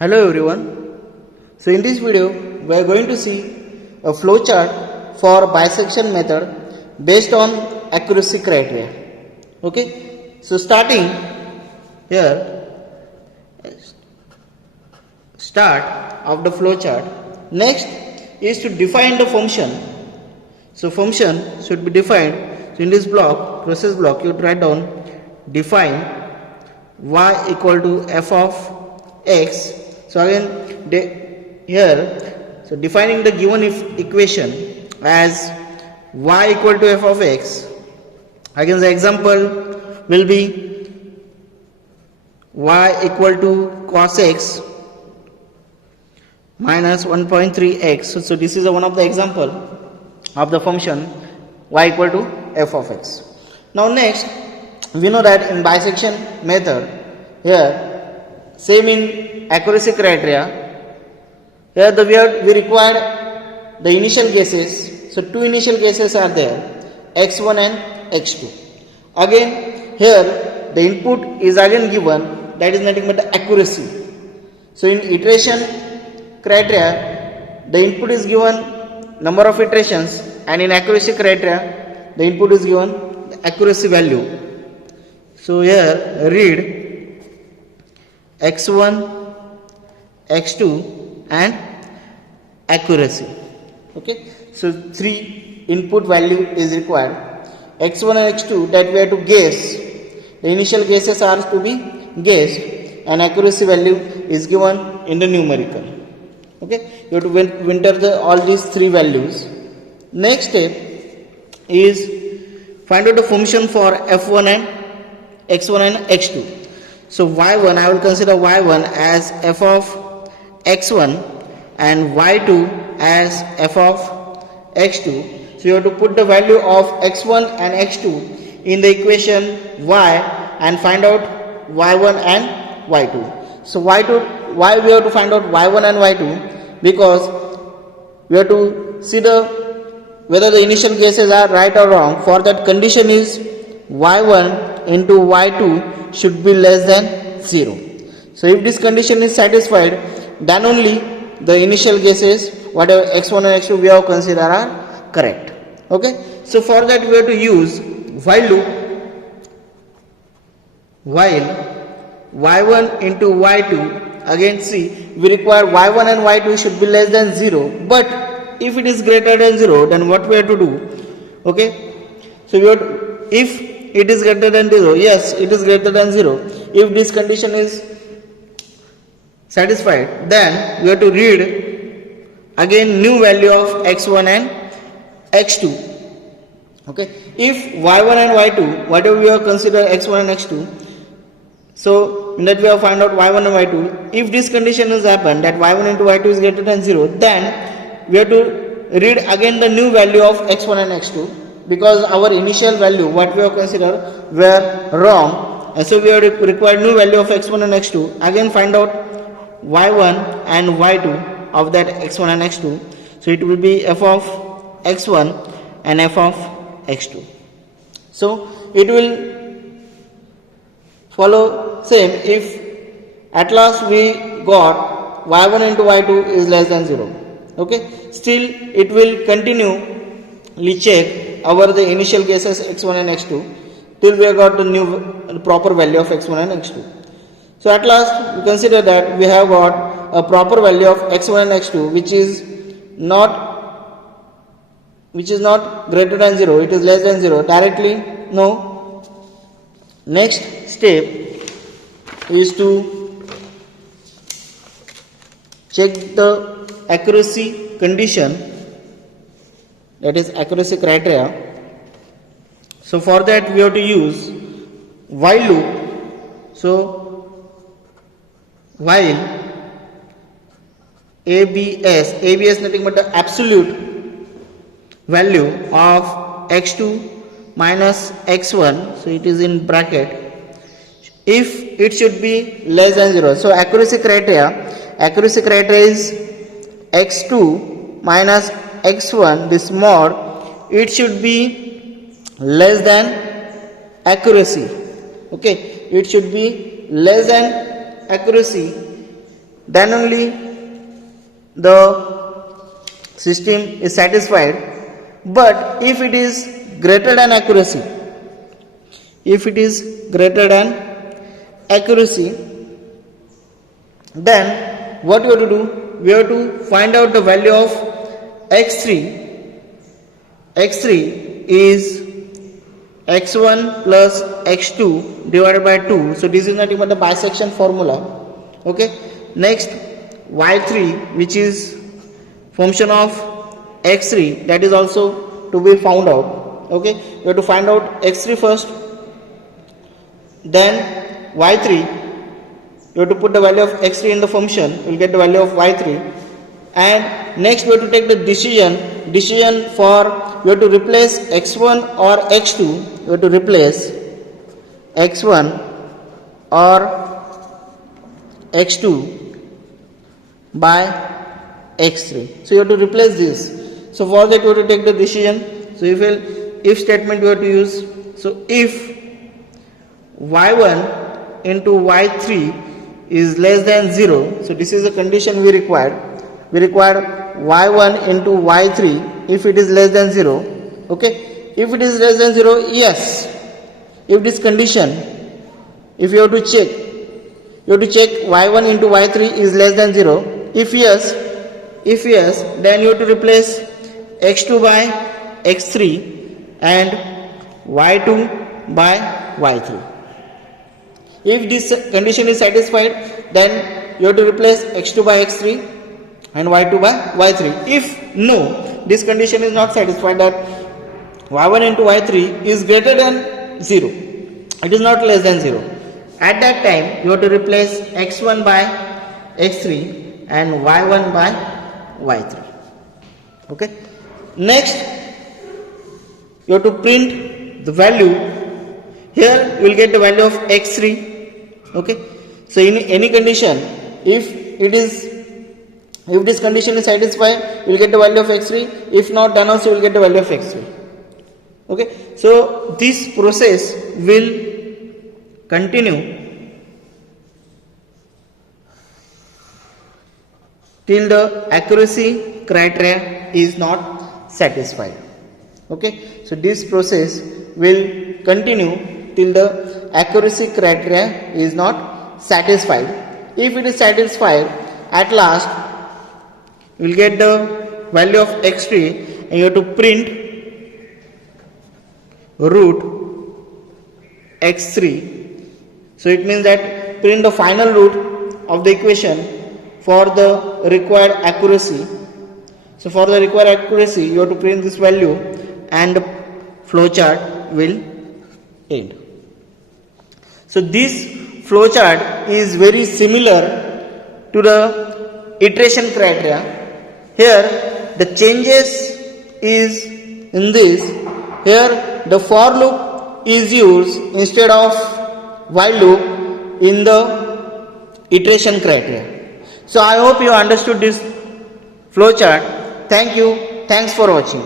Hello everyone. So in this video we are going to see a flowchart for bisection method based on accuracy criteria. Okay. So starting here, start of the flowchart. Next is to define the function. So function should be defined. So in this block, process block, you write down define y equal to f of x. So again here, so defining the given equation as y equal to f of x. Again the example will be y equal to cos x minus 1.3x. So this is one of the example of the function y equal to f of x. Now next, we know that in bisection method, here same in accuracy criteria, here we require the initial guesses. So two initial guesses are there, x1 and x2. Again here the input is again given, that is nothing but the accuracy. So in iteration criteria, the input is given number of iterations, and in accuracy criteria the input is given the accuracy value. So here read x1, x2 and accuracy. Okay, so three input value is required, x1 and x2, that we have to guess. The initial guesses are to be guessed and accuracy value is given in the numerical. Okay, you have to enter all these three values. Next step is find out the function for f1 and x1 and x2. So y1, I will consider y1 as f of x1 and y2 as f of x2. So you have to put the value of x1 and x2 in the equation y and find out y1 and y2. So why we have to find out y1 and y2? Because we have to see whether the initial guesses are right or wrong. For that, condition is y1 into y2 should be less than 0. So if this condition is satisfied, then only the initial guesses, whatever x1 and x2 we have considered, are correct. Okay. So for that we have to use while loop. While y1 into y2, again see, we require y1 and y2 should be less than 0, but if it is greater than 0, then what we have to do? Okay, so if it is greater than 0, yes, it is greater than 0. If this condition is satisfied, then we have to read again new value of x1 and x2. Okay, if y1 and y2, whatever we have considered x1 and x2, so in that we have found out y1 and y2. If this condition has happened, that y1 into y2 is greater than 0, then we have to read again the new value of x1 and x2, because our initial value, what we have considered, were wrong, and so we have required new value of x1 and x2. Again find out y1 and y2 of that x1 and x2. So it will be f of x1 and f of x2. So it will follow same if at last we got y1 into y2 is less than 0. Okay, still it will continually check the initial guesses x1 and x2 till we have got the proper value of x1 and x2. So at last we consider that we have got a proper value of x1 and x2 which is not greater than 0, it is less than 0. Directly no. Next step is to check the accuracy condition, that is accuracy criteria. So for that we have to use while loop. So while ABS nothing but the absolute value of x2 minus x1, so it is in bracket, if it should be less than 0. So accuracy criteria is x2 minus x1, this mod, it should be less than accuracy. Okay, it should be less than accuracy then only the system is satisfied. But if it is greater than accuracy, then what we have to do? We have to find out the value of x3. x3 is x1 plus x2 divided by 2. So this is nothing but the bisection formula. Okay. Next, y3, which is function of x3, that is also to be found out. Okay. You have to find out x3 first, then y3. You have to put the value of x3 in the function, you will get the value of y3. And next we have to take the decision for, you have to replace x1 or x2. You have to replace x1 or x2 by x3. So you have to replace this. So for that you have to take the decision. So if statement you have to use. So if y1 into y3 is less than 0, so this is the condition we required. We require y1 into y3 if it is less than 0. Okay. If it is less than 0, yes. If this condition, if you have to check, y1 into y3 is less than 0. If yes, then you have to replace x2 by x3 and y2 by y3. If this condition is satisfied, then you have to replace x2 by x3 and y2 by y3. If no, this condition is not satisfied, that y1 into y3 is greater than 0, it is not less than 0, at that time you have to replace x1 by x3 and y1 by y3. Okay. Next, you have to print the value. Here you will get the value of x3. Okay. So in any condition, if this condition is satisfied, you will get the value of x3. If not, then also you will get the value of x3. Okay. So this process will continue till the accuracy criteria is not satisfied. Okay. So this process will continue till the accuracy criteria is not satisfied. If it is satisfied, at last you will get the value of x3 and you have to print root x3. So it means that print the final root of the equation for the required accuracy. So for the required accuracy, you have to print this value and the flowchart will end. So this flowchart is very similar to the iteration criteria. Here the changes is in this. Here the for loop is used instead of while loop in the iteration criteria. So I hope you understood this flowchart. Thank you. Thanks for watching.